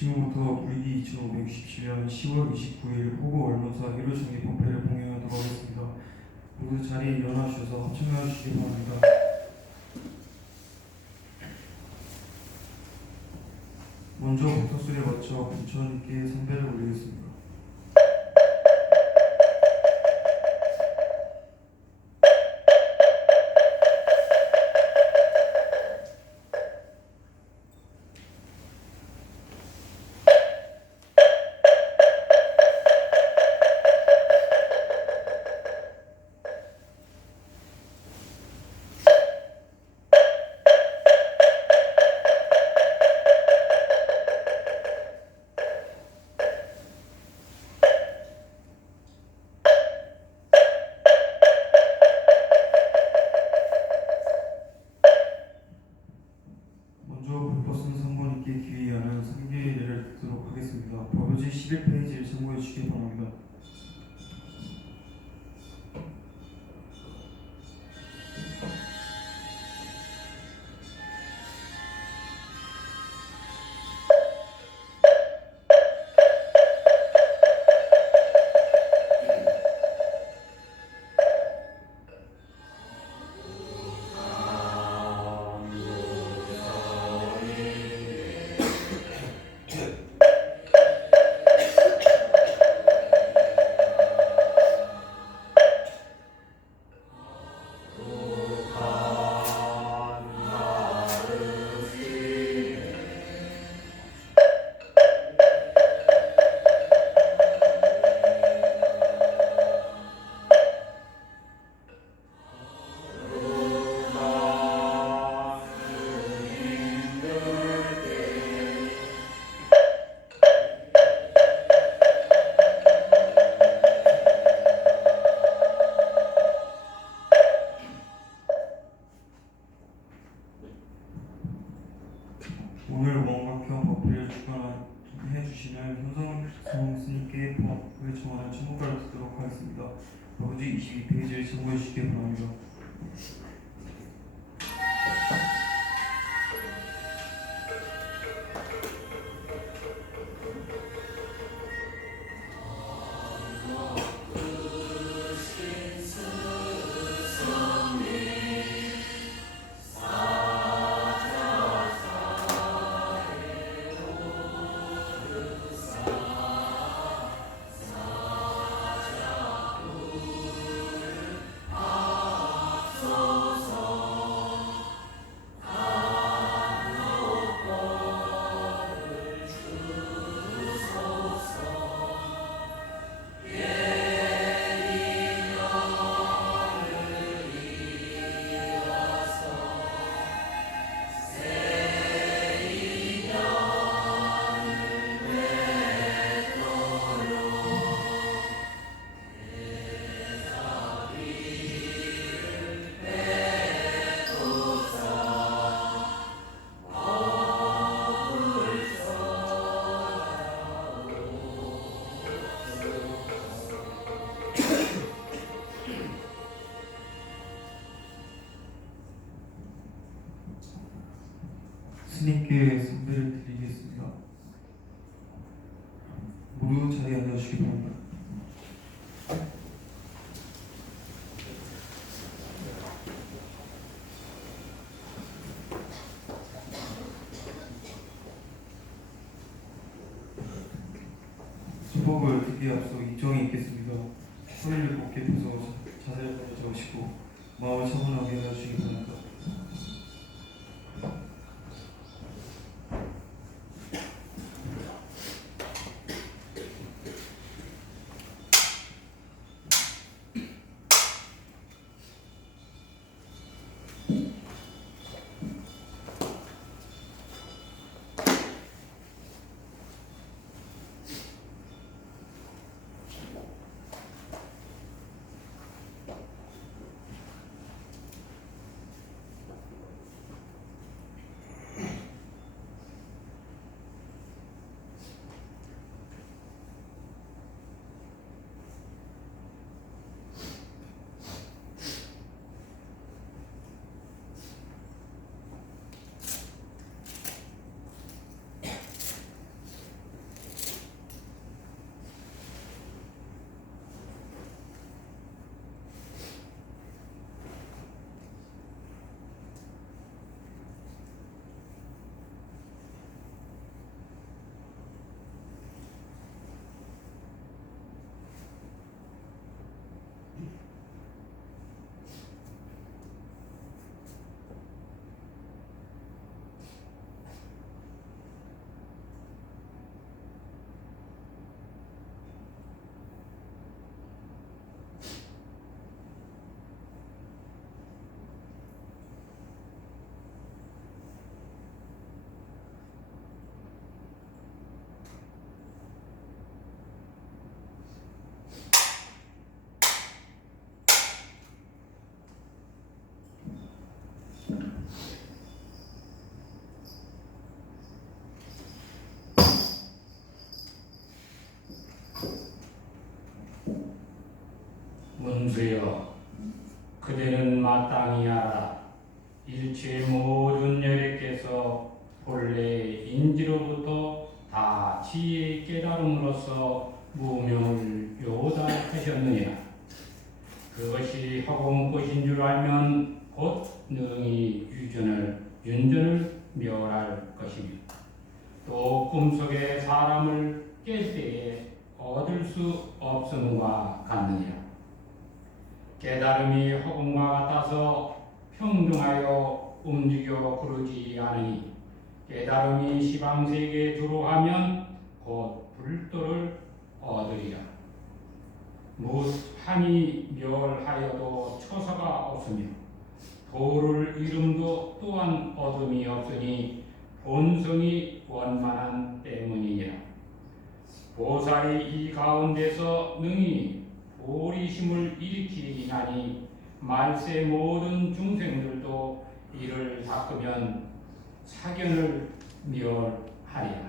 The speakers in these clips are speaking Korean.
지금부터 불기 2567년 10월 29일 호고 얼문사 1호 정기 법회를 봉행하도록 하겠습니다. 모두 자리에 일어나 주셔서 참여해 주시기 바랍니다. 먼저 복도소리에 맞춰 부처님께 선배를 올리겠습니다. 기위하는 상계례를 듣도록 하겠습니다. 법요지 11페이지를 참고해 주시기 바랍니다. 오늘 원각형 법회를 주관해 주시는 현성 스님께 법을 정하는 청구를 듣도록 하겠습니다. 법요지 22페이지를 참고해 주시기 바랍니다. 스님께 선배를 드리겠습니다. 모두 자리에 앉아주시기 바랍니다. 수법을 듣기에 앞서 이정이 있겠습니다. 허리를 곧게 펴서 자세를 잡으시고 마음을 차분하게 해주시기 바랍니다. 문수여, 그대는 마땅히 알아. 일체 모든 열애께서 본래 인지로부터 다 지혜의 깨달음으로써 무명을 요달하셨느니라. 그것이 허공꽃인 줄 알면 곧 능히 윤전을 멸할 것이며, 또 꿈속에 사람을 깰 때에 얻을 수 없음과 같느니라. 깨달음이 허공과 같아서 평등하여 움직여 구르지 않으니, 깨달음이 시방세계에 들어가면 곧 불도를 얻으리라. 무한히 멸하여도 처사가 없으며 도를 이름도 또한 얻음이 없으니 본성이 원만한 때문이니라. 보살이 이 가운데서 능히 보리심을 일으키나니 말세 모든 중생들도 이를 닦으면 사견을 멸하리라.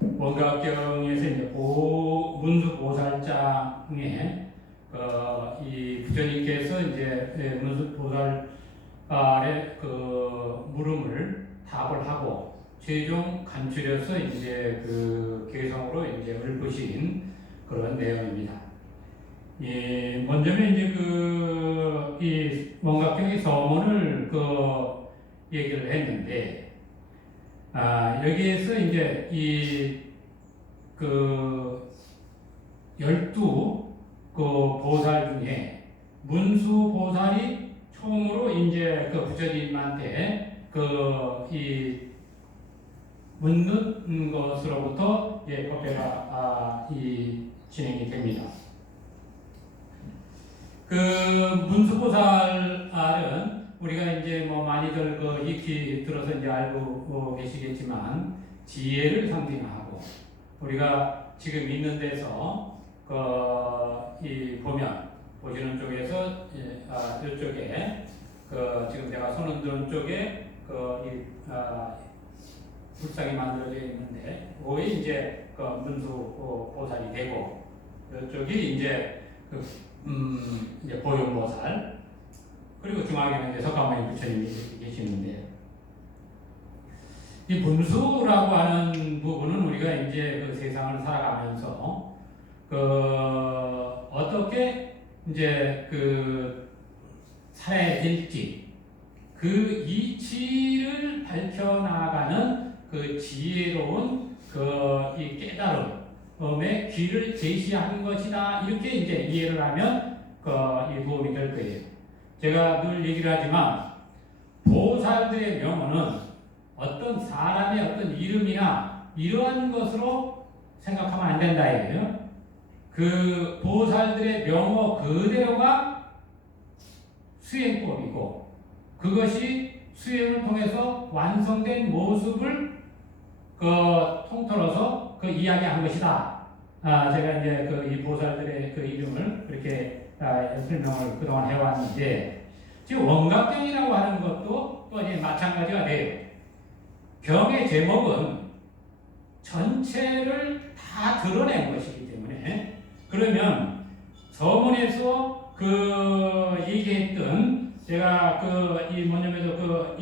원각경에서 이제 문수보살장에 이 부처님께서 이제 문수보살의 그 물음을 답을 하고 최종 간추려서 이제 그 개성으로 이제 읊으신 그런 내용입니다. 먼저는 이제 이 원각경의 서문을 얘기를 했는데, 여기에서 이제 열두 보살 중에 문수 보살이 처음으로 이제 부처님한테 묻는 것으로부터 이제 법회가 진행이 됩니다. 문수보살은 우리가 이제 많이들 익히 들어서 이제 알고 계시겠지만 지혜를 상징하고, 우리가 지금 있는 데서 보시는 쪽에서 이쪽에 지금 제가 손 흔드는 쪽에 불상이 만들어져 있는데, 거기 이제 문수 보살이 되고, 이쪽이 이제 이제 보현보살, 그리고 중앙에는 이제 석가모니 부처님이 계시는데, 이 문수라고 하는 부분은 우리가 이제 세상을 살아가면서 어떻게 이제 살아야 될지 그 이치를 밝혀나가는 지혜로운 이 깨달음의 길을 제시하는 것이다. 이렇게 이제 이해를 하면 이 도움이 될 거예요. 제가 늘 얘기를 하지만 보살들의 명언은 어떤 사람의 어떤 이름이나 이러한 것으로 생각하면 안 된다 이거예요. 그 보살들의 명어 그대로가 수행법이고, 그것이 수행을 통해서 완성된 모습을 통틀어서 이야기한 것이다. 제가 이제 이 보살들의 이름을 그렇게 설명을 그동안 해왔는데, 지금 원각경이라고 하는 것도 또 이제 마찬가지가 돼요. 경의 제목은 전체를 다 드러낸 것이기 때문에, 그러면 서문에서 얘기했던, 제가 뭐냐면서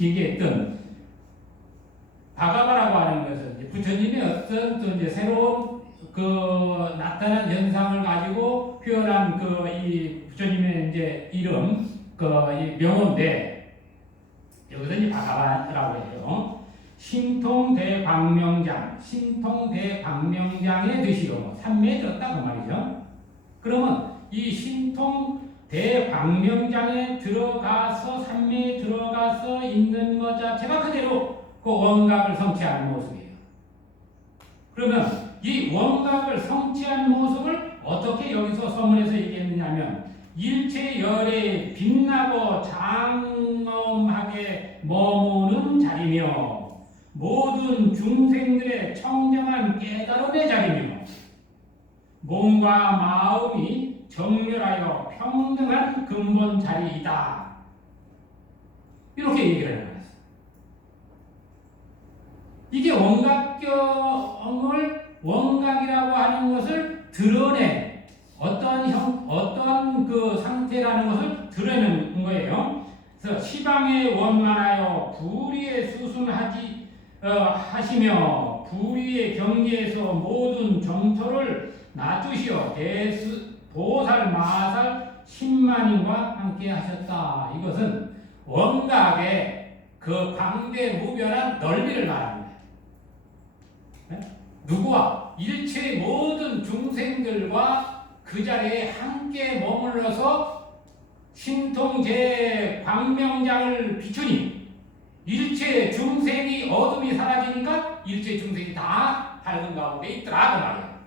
얘기했던 바가바라고 하는 것은 부처님의 어떤 또 이제 새로운 나타난 현상을 가지고 표현한 이 부처님의 이제 이름, 이 명호인데, 여기서 이제 바가바라고 해요. 신통대광명장의 뜻이요. 삼매에 들었다 그 말이죠. 그러면 이 신통대광명장에 들어가서, 삼매에 들어가서 있는 것 자체가 그대로 원각을 성취하는 모습이에요. 그러면 이 원각을 성취한 모습을 어떻게 여기서 서문에서 얘기했느냐면, 일체 열에 빛나고 장엄하게 머무는 자리며 모든 중생들의 청정한 깨달음의 자리며 몸과 마음이 정렬하여 평등한 근본 자리이다. 이렇게 얘기를 하는 거예요. 이게 원각경을 원각이라고 하는 것을 드러낸 어떤 그 상태라는 것을 드러내는 거예요. 그래서 시방에 원만하여 불의에 수순하지 하시며 불의의 경계에서 모든 정토를 낮추시어 보살 마살 10만인과 함께 하셨다. 이것은 원각의 그 광대무변한 넓이를 말합니다. 누구와? 일체의 모든 중생들과 그 자리에 함께 머물러서 신통제 광명장을 비추니 일체 중생이 어둠이 사라지니까 일체 중생이 다 밝은 가운데 있더라 그 말이에요.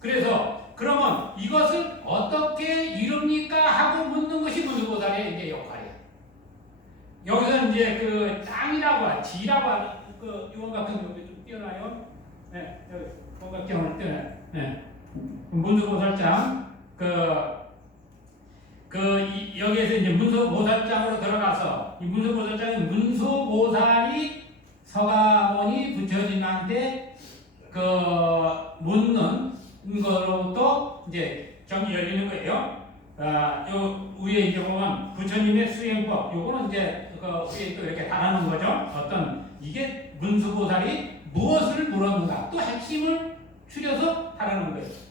그래서 그러면 이것을 어떻게 이룹니까 하고 묻는 것이 문수보살의 이제 역할이에요. 여기서 이제 그 땅이라고 지라고 하는 그 원각경 좀 띄어나요? 네, 여기 원각경을 띄어나요. 네. 문수보살장 여기에서 이제 문수보살장으로 들어가서 이 문수보살장은 문수보살이 서가모니 부처님한테 그 묻는 거로부터 이제 정이 열리는 거예요. 요 위에 이제 보면 부처님의 수행법, 요거는 이제 그 위에 또 이렇게 달아놓은 거죠. 어떤 이게 문수보살이 무엇을 물었는가, 또 핵심을 추려서 달아놓은 거예요.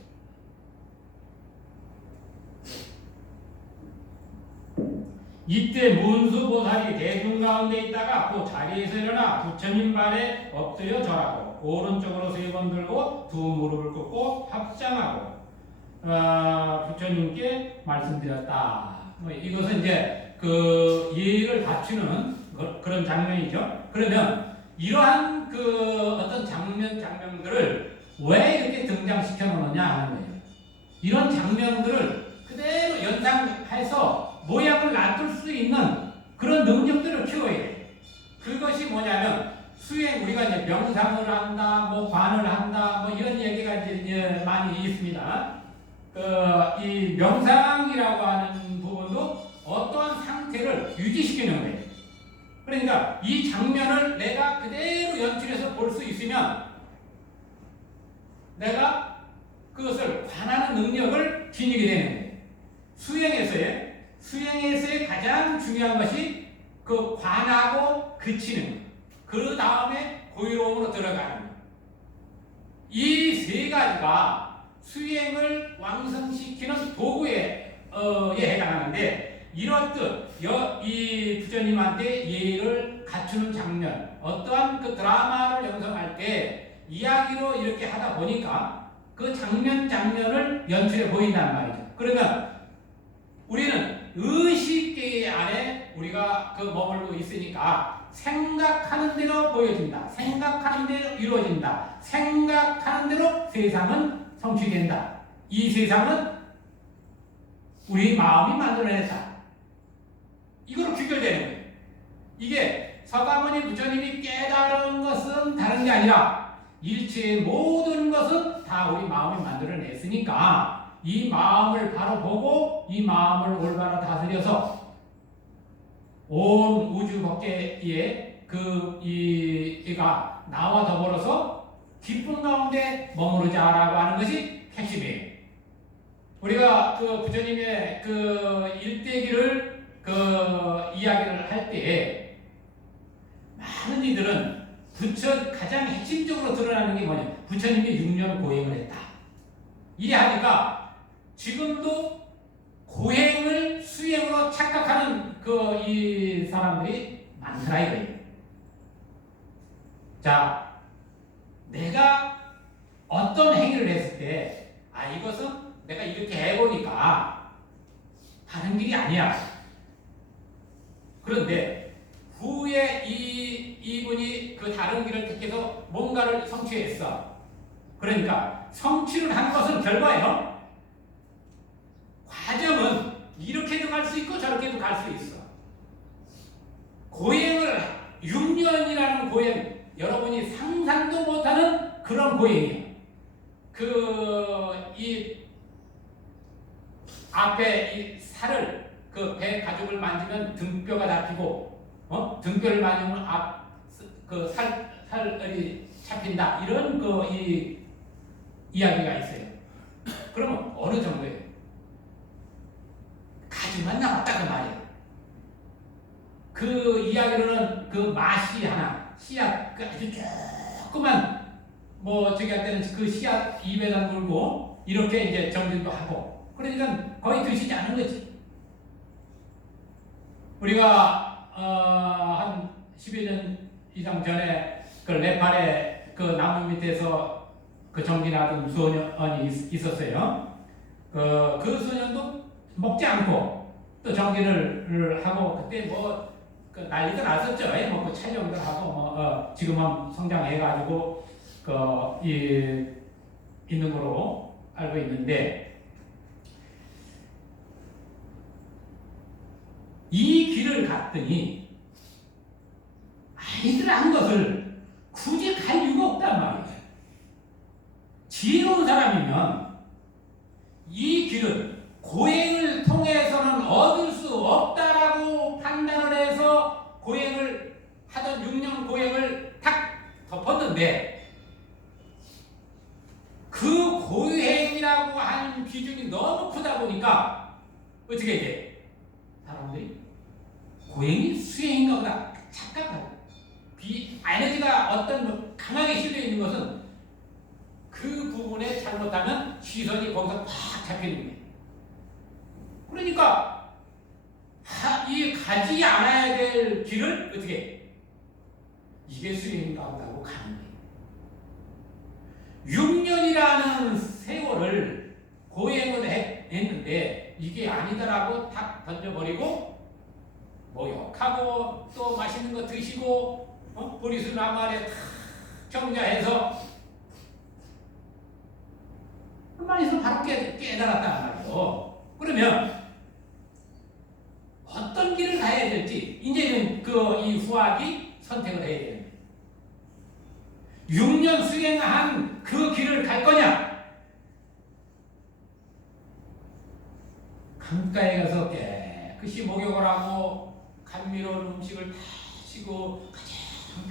이때 문수보살이 대중 가운데 있다가 그 자리에서 일어나 부처님 발에 엎드려 절하고 오른쪽으로 3번 들고 두 무릎을 꿇고 합장하고 부처님께 말씀드렸다. 이것은 이제 그 예의를 갖추는 그런 장면이죠. 그러면 이러한 그 어떤 장면들을 왜 이렇게 등장시켜 놓느냐 하는 거예요. 이런 장면들을 그대로 연상해서 모양을 놔둘 수 있는 그런 능력들을 키워야 돼. 그것이 뭐냐면 수행, 우리가 이제 명상을 한다, 뭐 관을 한다, 뭐 이런 얘기가 이제 많이 있습니다. 이 명상이라고 하는 부분도 어떠한 상태를 유지시키는 거예요. 그러니까 이 장면을 내가 그대로 연출해서 볼 수 있으면 내가 그것을 관하는 능력을 지니게 되는 거예요. 수행에서의 가장 중요한 것이 그 관하고 그치는 것. 그 다음에 고유로움으로 들어가는 것. 이 세 가지가 수행을 왕성시키는 도구에 해당하는데, 이렇듯 이 부처님한테 예의를 갖추는 장면, 어떠한 그 드라마를 연상할 때 이야기로 이렇게 하다 보니까 그 장면을 연출해 보인단 말이죠. 그러면 우리는 의식계 안에 우리가 그 머물고 있으니까 생각하는 대로 보여진다. 생각하는 대로 이루어진다. 생각하는 대로 세상은 성취된다. 이 세상은 우리 마음이 만들어냈다. 이거로 귀결되는 거예요. 이게 서가모니 부처님이 깨달은 것은 다른 게 아니라 일체의 모든 것은 다 우리 마음이 만들어냈으니까 이 마음을 바로 보고 이 마음을 올바로 다스려서 온 우주 법계에 이가 나와 더불어서 기쁨 가운데 머무르자라고 하는 것이 핵심이에요. 우리가 그 부처님의 그 일대기를 이야기를 할 때 많은 이들은 가장 핵심적으로 드러나는 게 뭐냐? 부처님이 6년 고행을 했다. 이래 하니까 지금도 고행을 수행으로 착각하는 이 사람들이 많더라 이거예요. 자, 내가 어떤 행위를 했을 때, 이것은 내가 이렇게 해보니까 다른 길이 아니야. 그런데 후에 이분이 그 다른 길을 택해서 뭔가를 성취했어. 그러니까 성취를 한 것은 결과예요. 과정은 이렇게도 갈 수 있고 저렇게도 갈 수 있어. 고행을 6년이라는 고행, 여러분이 상상도 못하는 그런 고행이에요. 이 앞에 이 살을 그 배 가죽을 만지면 등뼈가 잡히고 등뼈를 만지면 앞 그 살이 잡힌다 이런 그 이 이야기가 있어요. 그러면 어느 정도예요? 가죽만 남았다 그 말이에요. 그 이야기로는 그 맛이 하나 씨앗 그 아주 조그만 뭐 저기 할 때는 그 씨앗 입에다 물고 이렇게 이제 정진도 하고 그러니까 거의 드시지 않은 거지. 우리가 한 11년 이상 전에 그 네팔에 그 나무 밑에서 그 정진하던 소년이 있었어요. 그 소년도 먹지 않고 또 정진을 하고 그때 뭐 그 난리도 났었죠. 뭐 그 촬영도 하고 뭐 지금은 성장해가지고 있는 거로 알고 있는데 이 길을 갔더니 아이들 한 것을 굳이 갈 이유가 없단 말이에요. 지혜로운 사람이면 이 길은 고행을 통해서는 얻을 수 없다라고 판단을 해서 고행을 하던 6년 고행을 탁 덮었는데 그 고행이라고 하는 비중이 너무 크다 보니까 어떻게 돼? 사람들이 고행이 수행인가 보다 착각하고 에너지가 어떤 강하게 실려 있는 것은 그 부분에 잘못하면 시선이 거기서 팍 잡히는 거예요. 그러니까 이 가지 않아야 될 길을 어떻게 이게 수행인가 보다고 가는 거예요. 6년이라는 세월을 고행을 했는데 이게 아니다라고 탁 던져버리고 모욕하고 또 맛있는 거 드시고 보리수 나무 아래 탁 정자해서 한마디 있으면 바로 깨달았단 말이에요. 그러면 어떤 길을 가야 될지 이제는 이 후학이 선택을 해야 되는 거예요. 6년 수행한 그 길을 갈 거냐? 강가에 가서 깨끗이 목욕을 하고 감미로운 음식을 다 드시고 가장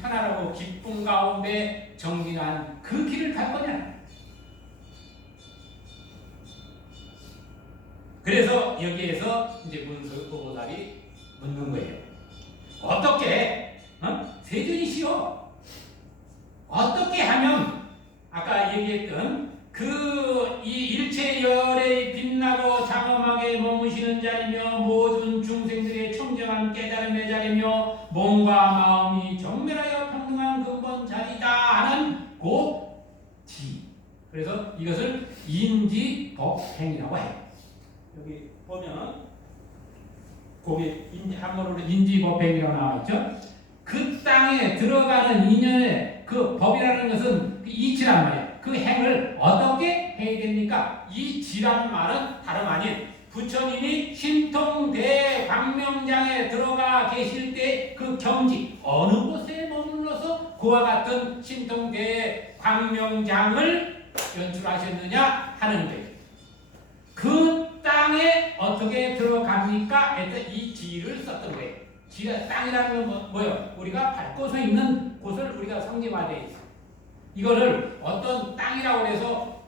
편안하고 기쁨 가운데 정진한 그 길을 갈 거냐? 그래서 여기에서 이제 문수보살이 묻는 거예요. 어떻게 세존이시여 어떻게 하면 아까 얘기했던 이 일체 열에 빛나고 장엄하게 머무시는 자리며 모든 중생들의 청정한 깨달음의 자리며 몸과 마음이 정멸하여 평등한 근본 자리다 하는 곧지. 그래서 이것을 인지법행이라고 해요. 여기 보면 거기 한문으로 인지법행이라고 나와 있죠. 그 땅에 들어가는 인연의 그 법이라는 것은 그 이치란 말이에요. 그 행을 어떻게 해야 됩니까? 이 지라는 말은 다름 아닌 부처님이 신통대광명장에 들어가 계실 때 그 경지 어느 곳에 머물러서 그와 같은 신통대광명장을 연출하셨느냐 하는 거예요. 그 땅에 어떻게 들어갑니까? 해서 이 지를 썼던 거예요. 지가 땅이라는 건 뭐예요? 우리가 밟고 서 있는 곳을 우리가 성지화되어 있어. 이거를 어떤 땅이라고 해서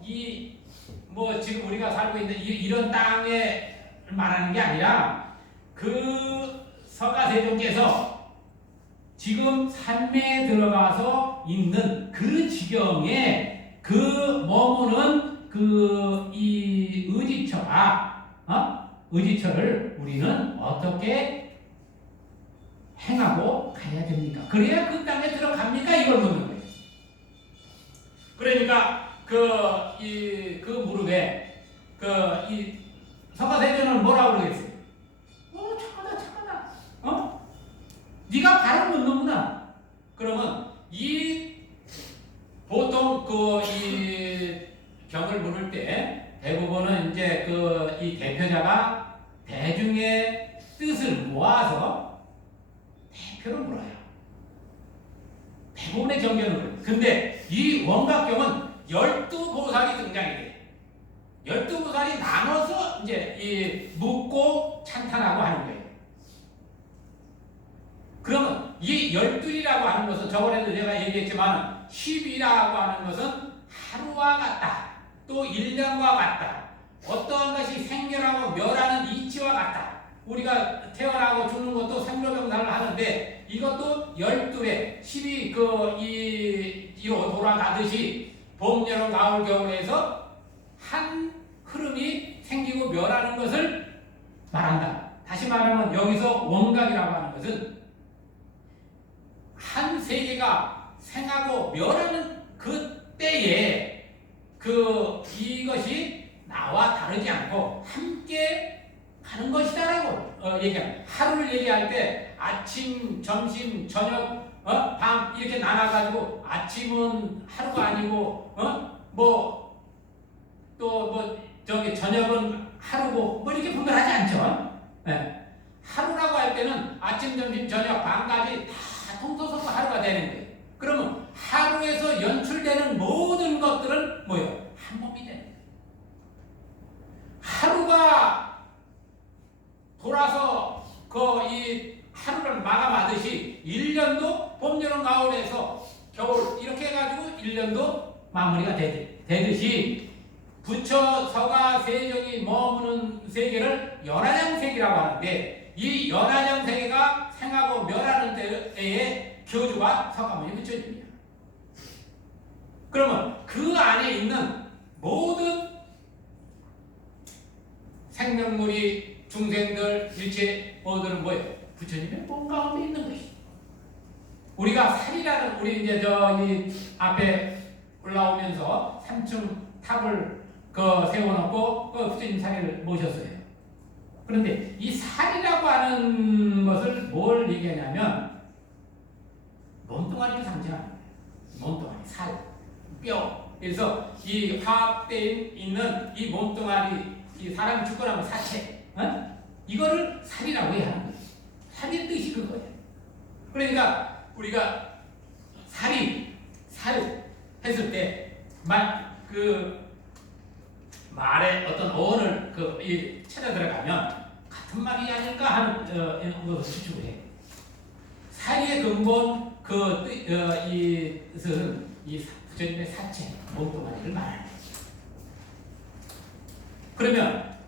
지금 우리가 살고 있는 이런 땅에 말하는 게 아니라 그 서가세종께서 지금 산매에 들어가서 있는 그 지경에 그 머무는 이 의지처를 우리는 어떻게 행하고 가야 됩니까? 그래야 그 땅에 들어갑니까? 이걸 묻는 거예요. 그러니까 그 무릎에 이 서가세존은 뭐라고 그러겠어요? 착하다. 네가 바로 묻는구나. 그러면 보통 이 경을 물을 때 대부분은 이제 이 대표자가 대중의 뜻을 모아서 대표로 물어요. 대부분의 경전은. 근데 이 원각경은 12보살이 등장이 돼요. 12보살이 나눠서 이제 이 묻고 찬탄하고 하는 거예요. 그러면 이 12이라고 하는 것은 저번에도 제가 얘기했지만 10이라고 하는 것은 하루와 같다. 또 1년과 같다. 어떠한 것이 생겨나고 멸하는 이치와 같다. 우리가 태어나고 죽는 것도 생로병사를 하는데 이것도 12회 10이 이로 돌아가듯이 봄, 여름, 가을, 겨울에서 한 흐름이 생기고 멸하는 것을 말한다. 다시 말하면 여기서 원각이라고 하는 것은 한 세계가 생하고 멸하는 그 때에 이것이 나와 다르지 않고 함께 가는 것이다라고 얘기합니다. 하루를 얘기할 때 아침, 점심, 저녁, 밤 이렇게 나눠가지고 아침은 하루가 아니고 저녁은 하루고 이렇게 분별하지 않죠. 네. 하루라고 할 때는 아침, 점심, 저녁, 밤까지 다 통틀어서 하루가 되는 거예요. 그러면 하루에서 연출되는 모든 것들은 뭐예요? 한 몸이 되는 거예요. 하루가 돌아서 이 하루를 마감하듯이 1년도 봄, 여름, 가을에서 겨울 이렇게 해가지고 1년도 마무리가 되듯이 부처, 서가, 세정이 머무는 세계를 연화장세계라고 하는데 이 연화장세계가 생하고 멸하는 때에 교주가 서가모니 부처님이야. 그러면 그 안에 있는 모든 생명물이 중생들 일체 모두는 뭐예요? 부처님의 몸 가운데 있는 것이. 우리가 살이라는 우리 이제 이 앞에 올라오면서 3층 탑을 세워놓고 부처님 살이를 모셨어요. 그런데 이 살이라고 하는 것을 뭘 얘기하냐면 몸뚱아리를 상징하는 거예요. 몸뚱아리, 살, 뼈. 그래서 이 화합되어 있는 이 몸뚱아리, 이 사람이 죽고 나면 사체, 이거를 살이라고 해야 하는 거예요. 살의 뜻이 그거예요. 그러니까 우리가 살 했을 때 말에 어떤 어원을 찾아 들어가면 같은 말이 아닐까 하는 것을 추측을 해요. 살의 근본 뜻은 이 부처님의 사체, 몸뚱아리를 말하는 거예요. 그러면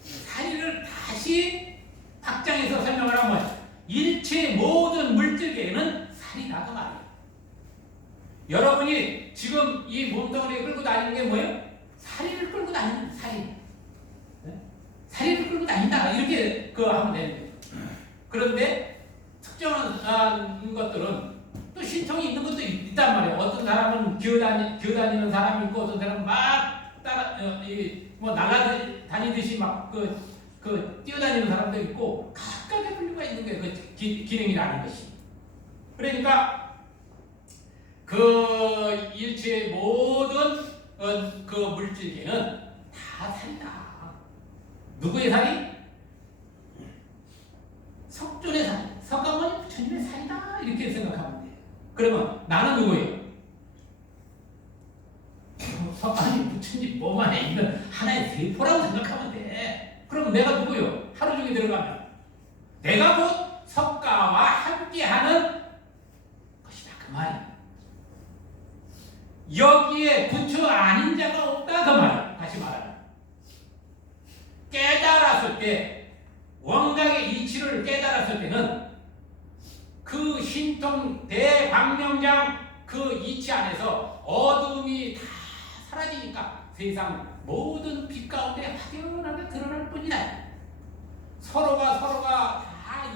살이를 다시 확장해서 설명을 하면 일체 모든 물질계에는 살이다 그 말이에요. 여러분이 지금 이 몸뚱아리를 끌고 다니는 게 뭐예요? 살이를 끌고 다니는 살이. 네? 살이를 끌고 다닌다 이렇게 하면 되는 거예요. 그런데 특정한 것들은 또 신통이 있는 것도 있단 말이에요. 어떤 사람은 기어다니는 사람이 있고 어떤 사람은 막 따라 날아다니듯이 막 뛰어다니는 사람도 있고 각각의 분류가 있는 거예요. 그 기능이라는 것이. 그러니까 그 일체의 모든 그 물질계는 다 살이다. 누구의 살이? 석존의 살, 석가모니 부처님의 살이다 이렇게 생각하면 돼요. 그러면 나는 누구예요? 석가모니 부처님 몸 안에 있는 하나의 세포라고 생각하면 돼. 그럼 내가 누구요? 하루 종일 들어가면 내가 곧 석가와 함께하는 것이다 그 말이야. 여기에 부처 아닌 자가 없다 그 말이야. 다시 말하면 깨달았을 때 원각의 이치를 깨달았을 때는 그 신통 대광명장 그 이치 안에서 어둠이 다 사라지니까 세상 모든 빛 가운데 확연하게 드러날 뿐이다. 서로가 다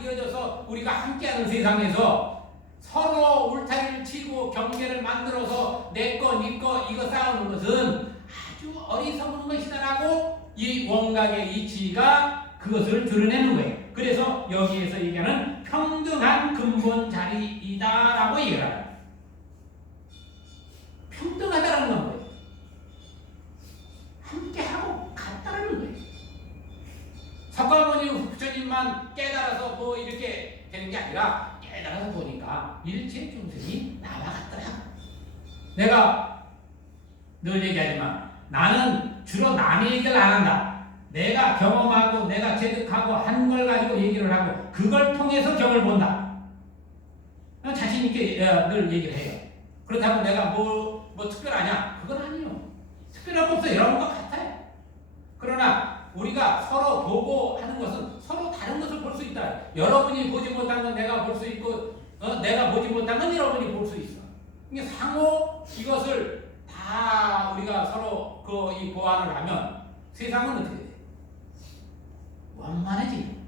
이어져서 우리가 함께하는 세상에서 서로 울타리를 치고 경계를 만들어서 내꺼 니꺼 이거 싸우는 것은 아주 어리석은 것이다라고 이 원각의 이치가 그것을 드러내는 거예요. 그래서 여기에서 얘기하는 평등한 근본 자리이다라고 얘기를 합니다. 평등하다라는 건 뭐예요? 함께하고 같다라는 거예요. 석가모니 부처님만 깨달아서 이렇게 되는 게 아니라 깨달아서 보니까 일체 중생이 나와 같더라. 내가 늘 얘기하지만 나는 주로 남의 얘기를 안 한다. 내가 경험하고 내가 체득하고 한 걸 가지고 얘기를 하고 그걸 통해서 경을 본다. 자신 있게 늘 얘기를 해요. 그렇다고 내가 뭐 특별하냐? 그건 아니에요. 특별한 거 없어요. 여러분과 같아요. 그러나 우리가 서로 보고 하는 것은 서로 다른 것을 볼 수 있다. 여러분이 보지 못한 건 내가 볼 수 있고 내가 보지 못한 건 여러분이 볼 수 있어. 이게 상호 이것을 다 우리가 서로 이 보완을 하면 세상은 어떻게 돼? 원만해지.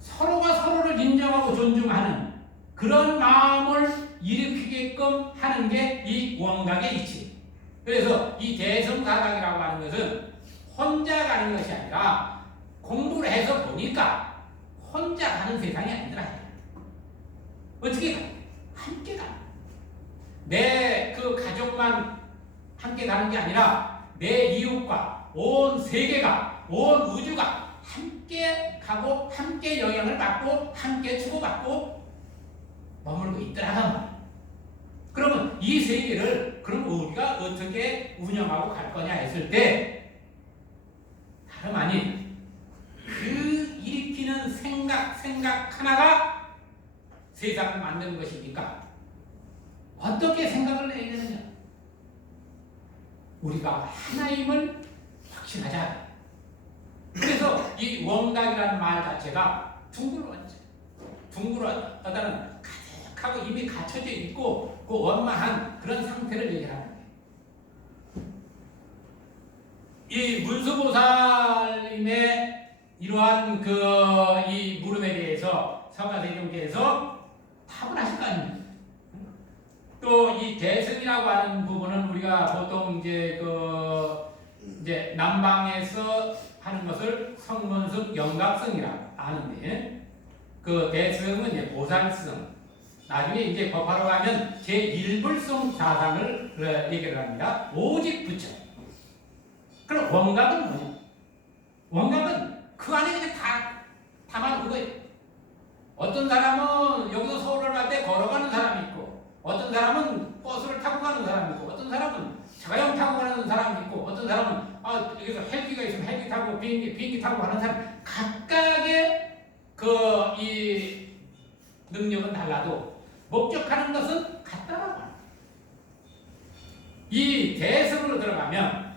서로가 서로를 인정하고 존중하는 그런 마음을 일으키게끔 하는 게 이 원각의 이치. 그래서 이 대성사각이라고 하는 것은 혼자 가는 것이 아니라 공부를 해서 보니까 혼자 가는 세상이 아니더라. 어떻게 가? 함께 가. 내 그 가족만 함께 가는 게 아니라 내 이웃과 온 세계가 온 우주가 함께 가고 함께 영향을 받고 함께 주고받고 머물고 있더라. 그러면 이 세계를 그럼 우리가 어떻게 운영하고 갈 거냐 했을 때 다름 아닌 그 일으키는 생각 하나가 세상을 만드는 것이니까 어떻게 생각을 해야 되느냐? 우리가 하나임을 확신하자. 그래서 이 원각이라는 말 자체가 둥그러다는 가득하고 이미 갖춰져 있고 그 원만한 그런 상태를 얘기하는 거예요. 이 문수보살님의 이러한 이 물음에 대해서 서가대종께서 답을 하실 거 아닙니까? 또 이 대승이라고 하는 부분은 우리가 보통 이제 남방에서 하는 것을 성문승, 영각승이라고 아는데 그 대승은 이제 보살승. 나중에 이제 법화로 가면 제1불성 사상을 얘기를 합니다. 오직 부처. 그럼 원각은 뭐냐? 원각은 그 안에 그냥 다 담아놓은 그거예요. 어떤 사람은 여기서 서울을 갈 때 걸어가는 사람이 있고, 어떤 사람은 버스를 타고 가는 사람이 있고, 어떤 사람은 자가용 타고 가는 사람이 있고, 어떤 사람은 여기서 헬기가 있으면 헬기 타고 비행기 타고 가는 사람, 각각의 이 능력은 달라도 목적하는 것은 같다라고 합니다. 이 대승으로 들어가면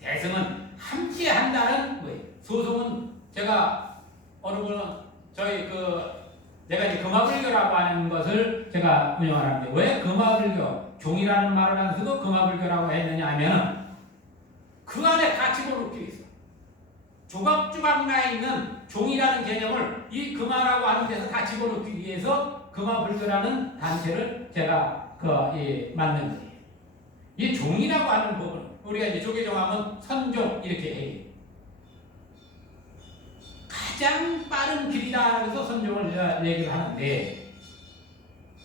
대승은 함께 한다는 거예요. 소송은 제가 어느 분은 내가 이제 금화불교라고 하는 것을 제가 운영을 하는데 왜 금화불교 종이라는 말을 안 쓰고 금화불교라고 했느냐 하면은 그 안에 가치가 묶여 있어. 조각조각 나 있는 종이라는 개념을 이 금화라고 하는 데서 다 집어넣기 위해서 금화불교라는 단체를 제가 만든 거예요. 이 종이라고 하는 부분, 우리가 이제 조계종하면 선종 이렇게 해요. 가장 빠른 길이다 그래서 선종을 얘기를 하는데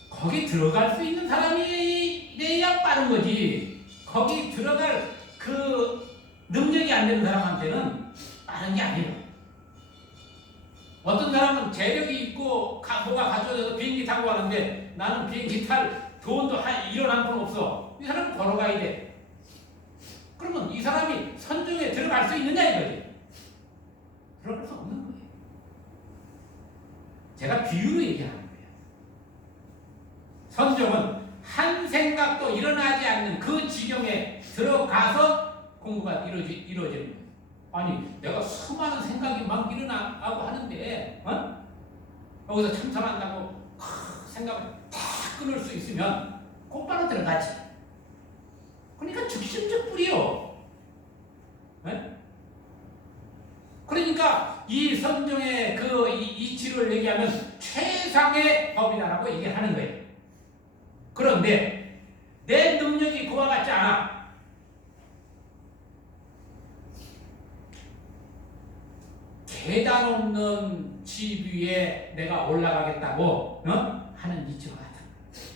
거기 들어갈 수 있는 사람이 돼야 빠른 거지. 거기 들어갈 그 능력이 안 되는 사람한테는 빠른 게 아니에요. 어떤 사람은 재력이 있고 뭐가 갖춰져서 비행기 타고 가는데 나는 비행기 탈 돈도 한 1원 한 푼 없어. 이 사람은 걸어가야 돼. 그러면 이 사람이 선종에 들어갈 수 있느냐 이거지. 들어갈 수 없는 거예요. 제가 비유로 얘기하는 거예요. 선종은 한 생각도 일어나지 않는 그 지경에 들어가서 공부가 이루어지는 거예요. 아니 내가 수많은 생각이 막 일어나고 하는데 여기서 참선한다고 생각을 다 끊을 수 있으면 곧바로 들어가지. 그러니까 즉심적불이요. 그러니까 이 선종의 이치를 얘기하면 최상의 법이다라고 얘기하는 거예요. 그런데 내 능력이 그와 같지 않아. 계단 없는 집 위에 내가 올라가겠다고 하는 이치와 같아.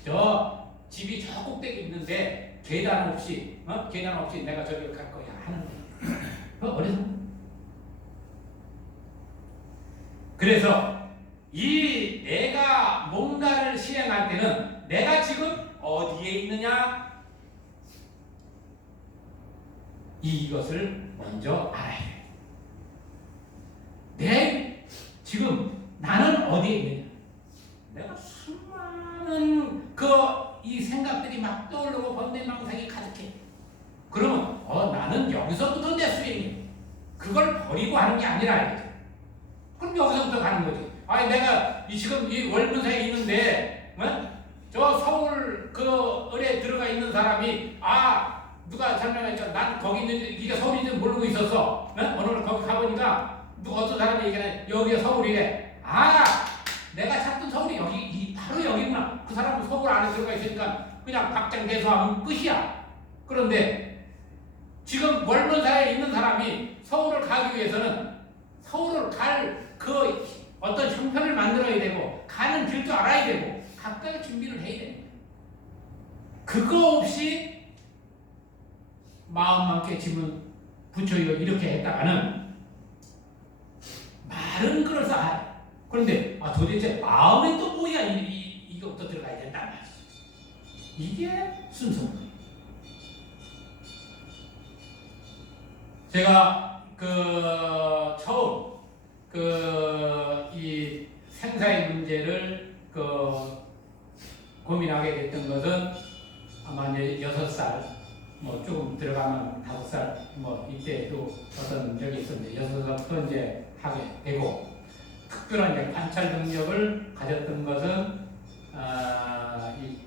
저 집이 저 꼭대기 있는데 계단 없이 내가 저기를 갈 거야 하는 거예요. 그거 어디서? 그래서 이 내가 뭔가를 실행할 때는 내가 지금 어디에 있느냐? 먼저 알아야 돼요. 지금 나는 어디에 있느냐? 내가 수많은 이 생각들이 막 떠오르고 번뇌망상이 가득해. 그러면 나는 여기서부터 내 수행이 그걸 버리고 하는 게 아니라 알겠죠. 그럼 여기서부터 가는 거지. 아니 내가 지금 이 월문사에 있는데 저 서울 을에 들어가 있는 사람이 누가 설명하니까 난 거기 있는지 이게 서울인지 모르고 있었어. 오늘 거기 가보니까 어떤 사람이 얘기하네. 여기가 서울이래. 내가 찾던 서울이 바로 여기구나. 그 사람은 서울 안에 들어가 있으니까 그냥 박장대소하면 끝이야. 그런데 지금 월문사에 있는 사람이 서울을 가기 위해서는 서울을 갈 어떤 형편을 만들어야 되고 가는 길도 알아야 되고 각각의 준비를 해야 됩니다. 그거 없이 마음만 깨치면 부처 이렇게 했다가는 말은 그럴싸해. 그런데 도대체 마음에 또 뭐야 이것부터 들어가야 된단 말이지. 이게 순서입니다. 제가 처음 이 생사의 문제를 고민하게 됐던 것은 아마 이제 6살 조금 들어가면 5살 이때도 어떤 적이 있었는데 6살부터 이제 하게 되고 특별한 이제 관찰 능력을 가졌던 것은 이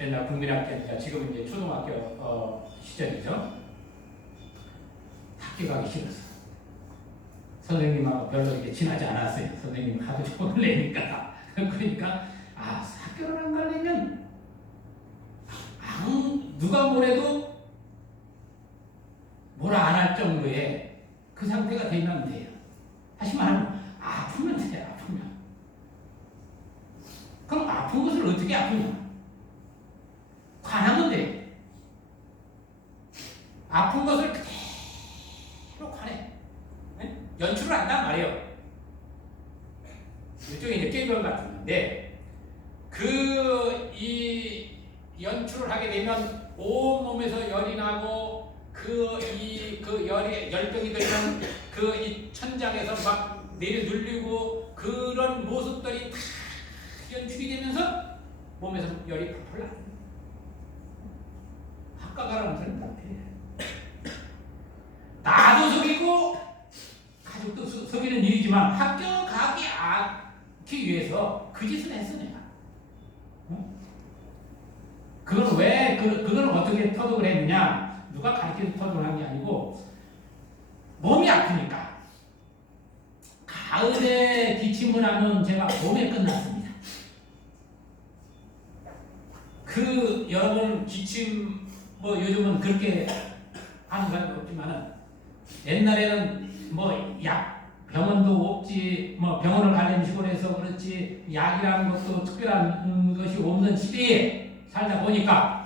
옛날 국민학교니까 지금 이제 초등학교 시절이죠. 학교 가기 싫었어. 선생님하고 별로 이렇게 친하지 않았어요. 선생님 하도 욕을 내니까. 그러니까 학교를 안 가려면 누가 뭐래도 뭐라 안 할 정도의 그 상태가 되면 돼요. 하지만 아프면 돼요. 아프면. 그럼 아픈 것을 어떻게 아프냐? 관하면 돼요. 아픈 것을 그대로 관해. 연출을 한단 말이에요. 이쪽에 이제 게임을 같은 건데 이 연출을 하게 되면 온 몸에서 열이 나고 열병이 되면 이 천장에서 막 내려 눌리고 그런 모습들이 다 연출이 되면서 몸에서 열이 펄펄 나요. 학과 가라는 사람 답해. 나도 속이고 가족도 속이는 일이지만 학교 가기 않기 위해서 그 짓을 했어 내가. 그건 왜 그건 어떻게 터득을 했느냐? 누가 가르쳐서 터득을 한 게 아니고 몸이 아프니까 가을에 기침을 하면 제가 봄에 끝났습니다. 여러분 기침 요즘은 그렇게 하는 사람이 없지만은 옛날에는 병원도 없지 병원을 가려면 시골에서 그렇지 약이라는 것도 특별한 것이 없는 시대에 살다 보니까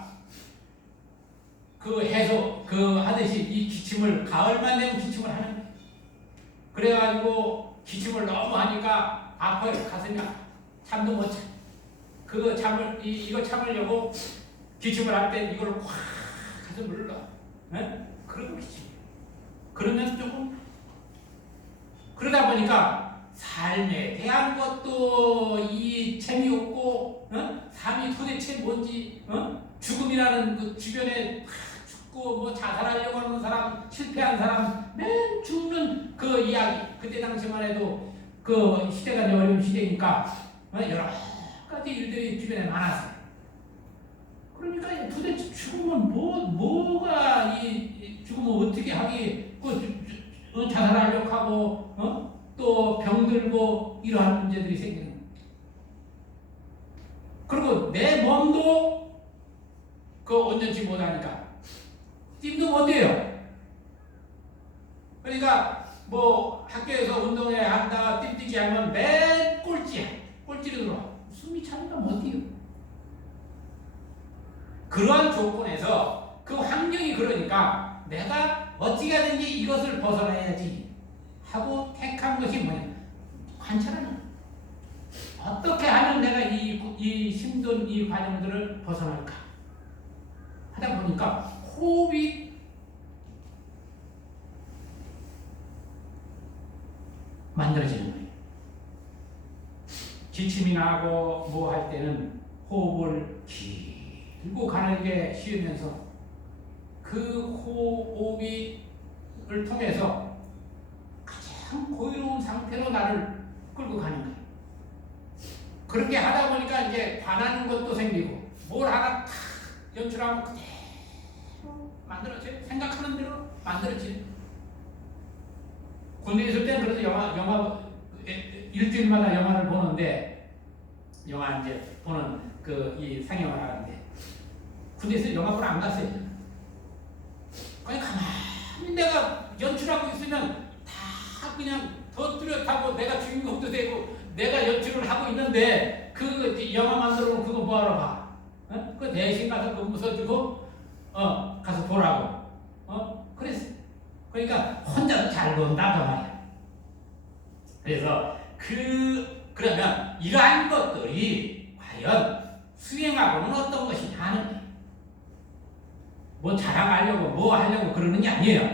하듯이 이 기침을 가을만 되면 기침을 하는 거예요. 그래가지고 기침을 너무 하니까 아파요. 가슴이 잠도 못 자. 이거 참으려고 기침을 할 때 이걸 확 가슴을 눌러. 그러고 기침. 그러면 조금 그러다 보니까 삶에 대한 것도 재미없고 삶이 도대체 뭔지 죽음이라는 그 주변에 죽고 자살하려고 하는 사람 실패한 사람 맨 죽는 그 이야기 그때 당시만 해도 그 시대가 어려운 시대니까 여러 가지 일들이 주변에 많았어요. 그러니까 도대체 죽으면 뭐가 죽으면 어떻게 하기 자살하려고 하고 또 병들고 이러한 문제들이 생기는 거예요. 그리고 내 몸도 온전치 못하니까 힘도 못해요. 그러니까 학교에서 운동회 한다 뛸뛰기 하면 맨 꼴찌야. 꼴찌로 들어와. 숨이 차니까 못해요. 그러한 조건에서 그 환경이 그러니까 내가 어떻게 하든지 이것을 벗어나야지 하고 택한 것이 뭐냐? 관찰하는 거예요. 어떻게 하면 내가 이 힘든 이 과정들을 벗어날까? 하다 보니까 호흡이 만들어지는 거예요. 기침이 나고 뭐 할 때는 호흡을 길고 가늘게 쉬면서 그 호흡을 통해서 가장 고요로운 상태로 나를 끌고 가는 거예요. 그렇게 하다 보니까 이제 반하는 것도 생기고 뭘 하나 탁 연출하면 그대로 만들어져요. 생각하는 대로 만들어지는. 군대 있을 때는 그래서 영화 일주일마다 영화를 보는데 영화 이제 보는 이 상영을 하는데 군대에서 영화 보러 안 갔어요. 그냥 가만히 내가 연출하고 있으면 다 그냥 더 뚜렷하고 내가 주인공도 되고 내가 연출을 하고 있는데 그 영화 만들어 놓은 그거 뭐하러 봐? 어? 그 대신 가서 그거 웃어주고 가서 보라고. 그랬어. 그러니까 혼자도 잘 본다 그 말이야. 그래서 그러면 이러한 것들이 과연 수행하고는 어떤 것이냐 하는 거예요. 뭐 자랑하려고 뭐 하려고 그러는 게 아니에요.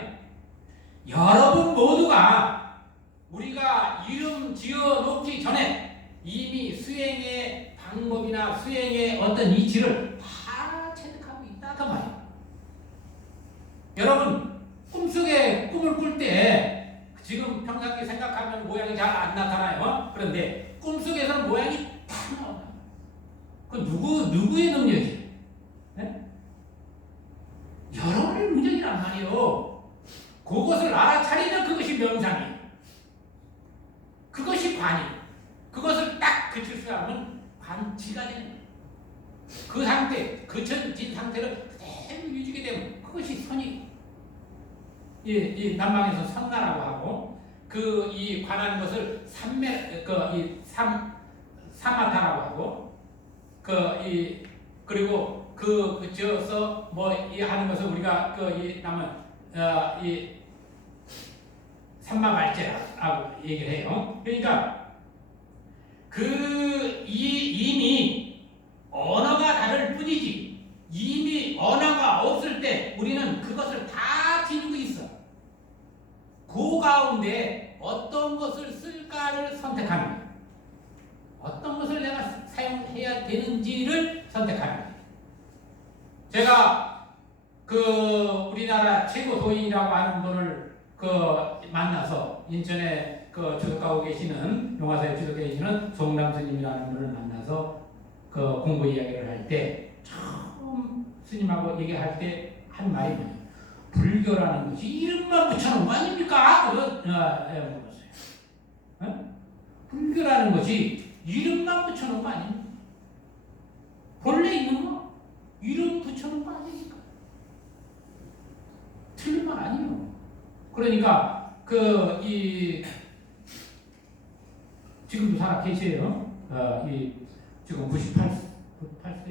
여러분 모두가 우리가 이름 지어 놓기 전에 이미 수행의 방법이나 수행의 어떤 이치를 다 체득하고 있다 그 말이에요. 여러분 꿈속에 꿈을 꿀 때 지금 평상시에 생각하면 모양이 잘 안 나타나요. 그런데 꿈속에서는 모양이 다 나온다. 그 누구의 능력이에요? 네? 여러분의 능력이란 말이에요. 그것을 알아차리면 그것이 명상이에요. 그것이 관이에요. 그것을 딱 그칠 수 있으면 관치가 되는 거예요. 그 상태, 그쳐진 상태를 그대로 유지게 되면 그것이 선이에요. 이 남방에서 선나라고 하고 이 관하는 것을 사마타라고 하고 그리고 저서 이 하는 것을 우리가 이 남은 이 삼마발제라고 얘기를 해요. 그러니까 이미 언어가 다를 뿐이지 이미 언어가 없을 때 우리는 그것을 다 지니고 있어. 그 가운데 어떤 것을 쓸까를 선택하는 거예요. 어떤 것을 내가 사용해야 되는지를 선택하는 거예요. 제가 우리나라 최고 도인이라고 하는 분을 만나서 인천에 주석하고 계시는 용화사에 주석해 계시는 송남 스님이라는 분을 만나서 공부 이야기를 할 때 처음 스님하고 얘기할 때 한 말이 뭐냐? 불교라는 것이 이름만 붙여놓은 거 아닙니까? 물었어요. 불교라는 것이 이름만 붙여놓은 거 아닙니까? 본래 있는 거 이름 붙여놓은 거 아닙니까? 틀린 말 아니에요. 그러니까 지금도 살아 계세요. 지금 98세